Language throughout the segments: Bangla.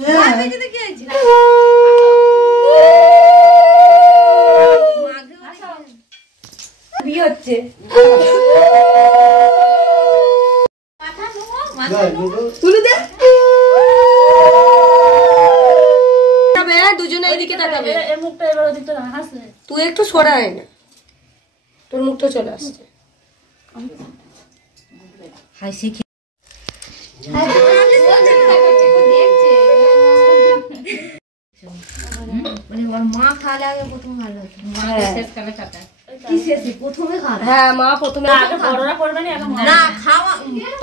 হ্যাঁ বেজেতে কি হয়েছে বিয়ে হচ্ছে তুলে দে তবে দুজনে এইদিকে তাকাবে এই মুখটা এবার ওদিকটা হাসে তুই একটু সরায় না তোর মুখটা চলে আসছে হাসি কি মানে ওর মা খাওয়ালে আগে প্রথম ভালো হতো মা শেষ কালে কাটা কি শেষে প্রথমে খাওয়া হ্যাঁ মা প্রথমে আগে বড়রা করবে না এখন না খাওয়া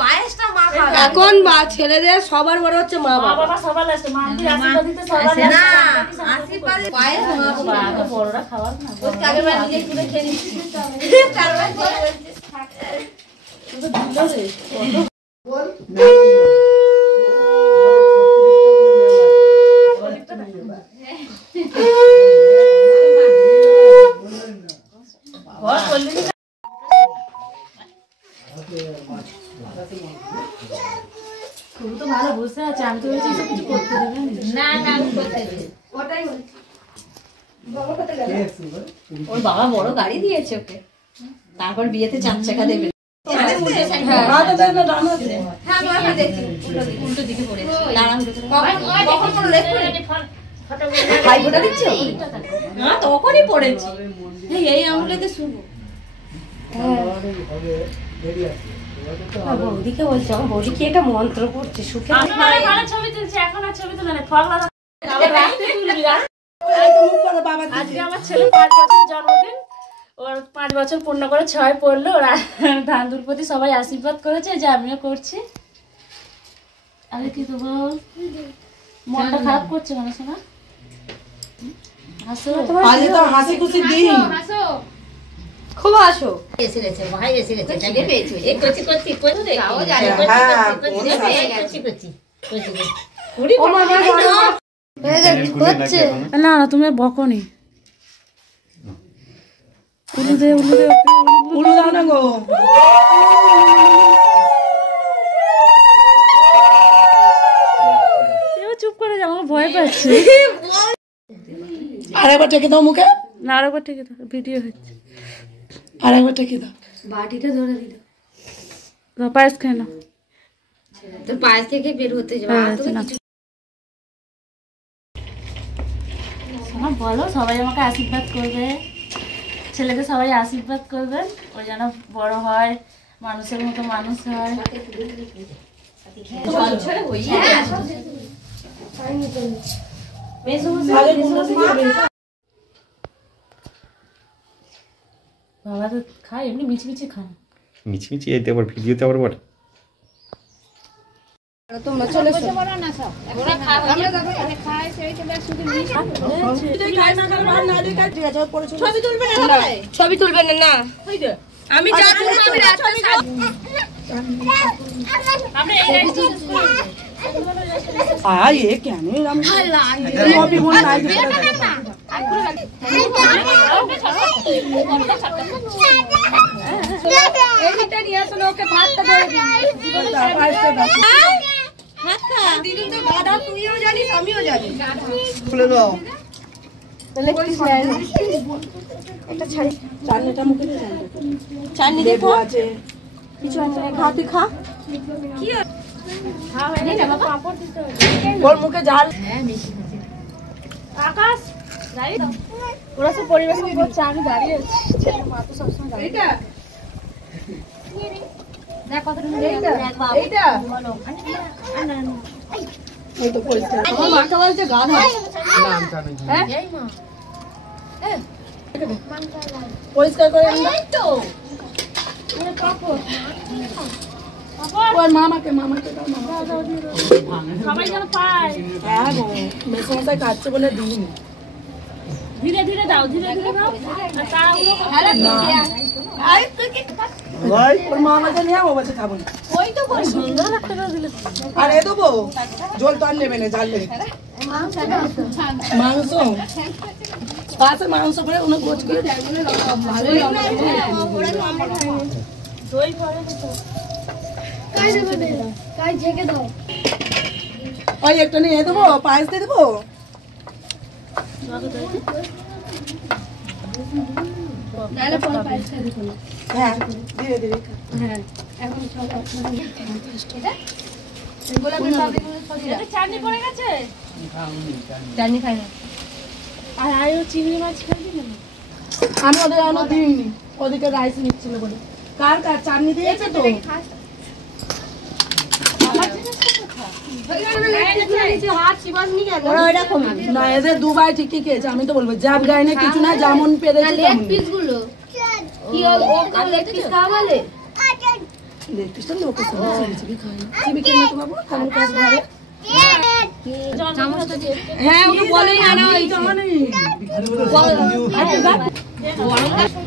পায়েসটা মা খাওয়া এখন মা ছেলেদের সবার বড় হচ্ছে মা বাবা সবার লাস্টে মা কি আশীর্বাদ দিতে সবার না আশীর্বাদ পায়েস মা বাবা আগে বড়রা খাওয়া না ওই আগে বার নিজে খুলে খেয়ে নিচ্ছি কারবার বলছে তো দিল রে বল তো ভালো বসে আছে আমি তো কিছু করতে দেবে না না করতে দেবে ওটাই বলছি বাবা কত গেল ওর বাবা বড় গাড়ি দিয়েছে ওকে তারপর বিয়েতে 4 চাকা দেবে হ্যাঁ আমি দেখছি উল্টো দিকে পড়েছে কখন পড়লো ভাই ফোটা দিচ্ছ না তখনই পড়েছি এই আঙুলেতে শুভ বৌদিকে বলছে আমার বৌদি কি একটা মন্ত্র করছে সুখে ভালো ছবি তুলছে এখন আর ছবি তুলে না আজকে আমার ছেলে 5 বছর জন্মদিন ওর 5 বছর পূর্ণ করে 6 পড়লো ওরা ধান্দুর প্রতি সবাই আশীর্বাদ করেছে যে আমিও করছি আরে কি দেবো মনটা খারাপ করছে কেন শোনা হাসো আজকে তো হাসি খুশি দিন হাসো খুব আসো এসে গেছে ভাই এসে গেছে জায়গা পেয়েছো এই কচি কচি কচি রে খাও জানি কচি কচি কচি পুরি ও মা হচ্ছে না না তুমি বকনি উলু দে উলু দাও না গো এও চুপ করে যাও আমার ভয় পাচ্ছে আরেকবার টেকে দাও মুখে না আরেকবার টেকে দাও ভিডিও হচ্ছে আরেকবার টেকে দাও বাটিটা ধরে দি দাও পায়েস খাই না তোর পায়েস থেকে বের হতে যাবে শোনা বলো সবাই আমাকে আশীর্বাদ করবে ছেলেকে সবাই আশীর্বাদ করবেন ও যেন বড় হয় মানুষের মতো মানুষ হয় বাবা তো খায় এমনি মিচমিচি খায় মিচমিচি এইতে আবার ভিডিওতে আবার বড় তোমরা চলে এসো বড় না সব ওরা খায় আমরা দেখো এখানে খায় সেইটা ব্যাগ শুধু মিষ্টি তুই খাই না খাই না না কাট ঠিক আছে পরে ছবি তুলবে না ভাই ছবি তুলবে না না ওই যে আমি যা তুলব আমি ছবি আমরা এই আ ये क्या नहीं हम कॉपी बोल ना এইটা নিয়ে আসো ওকে ভাতটা ধরে দিন হাত খা দিদি তো গাধা তুইও জানিস আমিও জানি খুলে দাও তাহলে কি এটা ছাড়ি চাটনিটা মুখে দিয়ে চাটনি দেখো আছে কিছু আছে খা তুই খা কি খাও এনে না বাবা পাপড় দিতে হবে ওর মুখে ঝাল হ্যাঁ মিষ্টি খাচ্ছে আকাশ যাই দাও ওরা সব পরিবেশন করছে আমি দাঁড়িয়ে আছি ছেলে মা তো সব সময় দাঁড়িয়ে এটা দেখ কতটা এইটা এইটা বলো আনা এই তো পরিষ্কার আমার মাটা বলছে গাধা নামটা নেই হ্যাঁ এই মা পরিষ্কার করে আন এই তো আরে পাপড় ওর মামাকে দাও মামা সবাই যেন পায় হ্যাঁ গো মেশিনটাই কাটছে বলে দিন ধীরে ধীরে দাও আর তাড়াহুড়ো করে না আই তুই কি ভাই ওর মামাকে নিয়ে ও বসে খাবো ওই তো বল সুন্দর একটা করে দিলে আরে দেবো জল তো আর নেবে না জাল নেবে মাংস পাশে মাংস করে উনি গোছ করে দেয় বলে ভালোই ওরে মামা খায় দই করে তো কাই দেবে কাই ঝেকে দাও ওই একটা নিয়ে দেবো, পায়েস দিয়ে দেবো। হ্যাঁ ধীরে ধীরে। হ্যাঁ এখন চাটনি পড়ে গেছে, চাটনি খাই না। আর আয়ো চিংড়ি মাছ খাবি না? আমি ওদের এখনো দিইনি, ওদিকে রাইস নিচ্ছিল বলে। কার কার চাটনি দিয়েছে তো? না এদের দুবার ঠিকই খেয়েছে, আমি তো বলবো জাপ গাইনে কিছু না, যেমন পেরেছে তেমন। হ্যাঁ ওকে বলেই আনা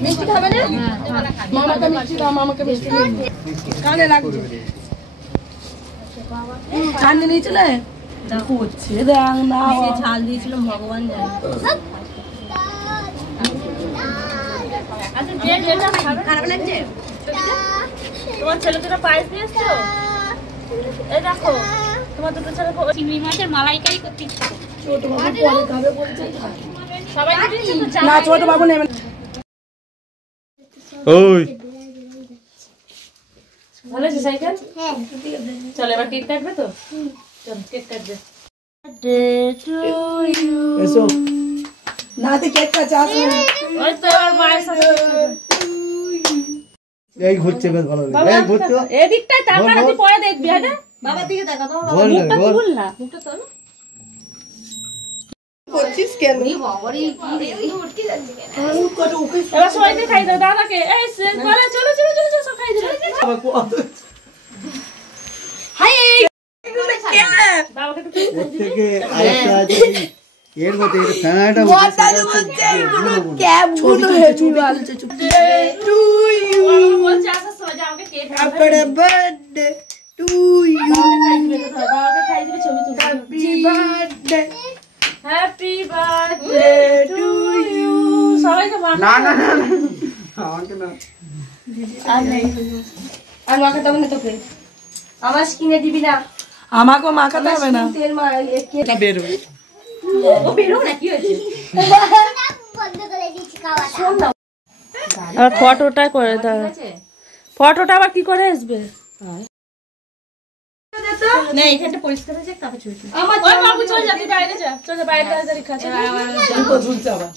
মিষ্টি খাবে না? মামাকে মিষ্টি দাও, মামাকে মিষ্টি কানে লাগছে। চাটনি নিয়েছিলে? হচ্ছে দেখ না, ঝাল দিয়েছিলাম ভগবান জানে। খারাপ লাগছে? তোমার ছেলে দুটো পায়েস দিয়ে এসছো? এই দেখো তোমার দুটো ছেলে চিংড়ি মাছের মালাইকারি করতে ইচ্ছে। ছোট বাবু পরে খাবে বলছে। সবাই না ছোট বাবু নেবে। ওই ভালো আছে সাইকেল? হ্যাঁ চলো এবার কেক কাটবে তো? চলো কেক কাটবে। এসো নাতি কেক কাটছে, আসো। ওই তো এবার পায়েস আছে। এই ঘুরছে বেশ ভালো লাগে। এই ঘুরতে এদিকটাই তাকা, তুই পরে দেখবি। হ্যাঁ বাবার দিকে তাকা, তো মুখটা খুল না, মুখটা তোলো। করছিস কেন? এবার সবাইকে খাই দাও, দাদাকে। এই বলে চলো চলো চলো চলো সব খাই দিল। হাই বাবাকে তো এর থেকে আরেকটা আছে কি, এর মধ্যে এর ফ্যানাটা ক্যাপ গুলো হেভি বলছে। চুপ টু ইউ, বলছে আসার সময় যে আমাকে cake happy birthday to you, বাবাকে খাই দিবে, ছবি তুলবে। Happy birthday happy birthday to you. সবাই তো না না না আমাকে না, আর নেই, আর মাকে তখন তোকে আমার কিনে দিবি না? আমাকেও মাখাতে হবে না, তেল মা এটা বেরো। ও বেরো না, কি হয়েছে? আর ফটোটা করে দাও, ফটোটা আবার কি করে আসবে? না এখানটা পরিষ্কার হয়ে যাক, তারপর ছবি তুলি। ওই বাবু চল যা, তুই বাইরে যা, চল যা বাইরে তাড়াতাড়ি খা। তো ঝুলছে আবার।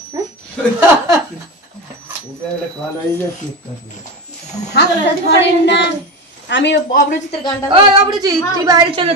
ওটা এলে কাল হয়ে যায় ঠিক কাটবে। আমি অপরিচিতের গানটা ওই অপরিচিত তুই বাইরে চলে